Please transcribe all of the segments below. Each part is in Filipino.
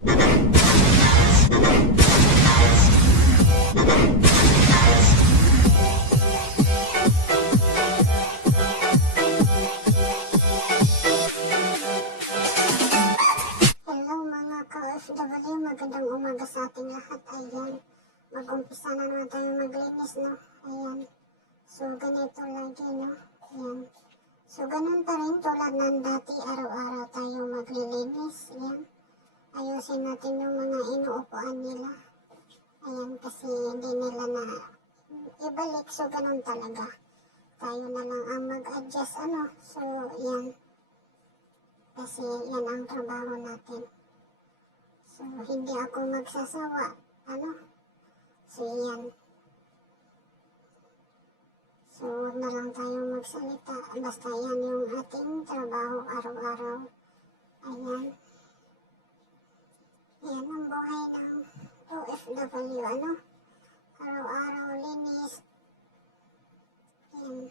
Hello mga ka-OFW, magandang umaga sa ating lahat. Ayan, mag-umpisa na naman tayo maglinis, no? Ayan, so ganito lagi, no? Ayan, so ganun pa rin tulad ng dati, araw-araw tayo maglilinis. Ayan, ayusin natin yung mga inuupuan nila. Ayan, kasi hindi nila na ibalik, so ganun talaga. Tayo na lang ang mag-adjust, ano? So, ayan, kasi yan ang trabaho natin. So, hindi ako magsasawa. Ano? So, yan. So, huwag na lang tayong magsalita. Basta yan yung ating trabaho araw-araw. Ayan. Yan ang buhay ng OFW. Ano? Araw-araw linis. Yan.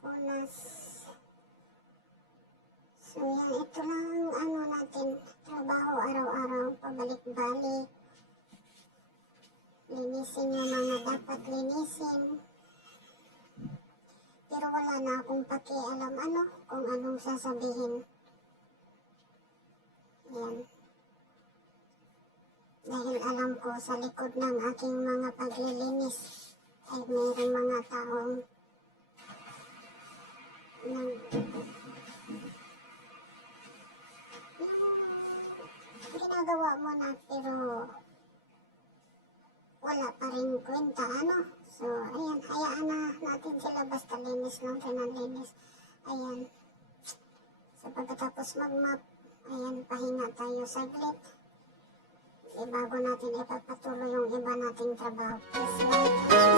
Punas. So, yan. Ito lang ang ano natin. Trabaho araw-araw. Pabalik-balik. Linisin yung mga dapat linisin. Pero wala na akong pakialam ano kung anong sasabihin. Yan. Dahil alam ko sa likod ng aking mga paglilinis ay mayroong mga taong ginagawa mo na pero wala pa rin kwenta, ano? So, ayan, hayaan na natin sila basta linis lang pinalinis. Ayan. So, pagkatapos mag-map, ayan, pahinga tayo saglit. Bago natin ipapatuloy yung iba nating trabaho. Please like,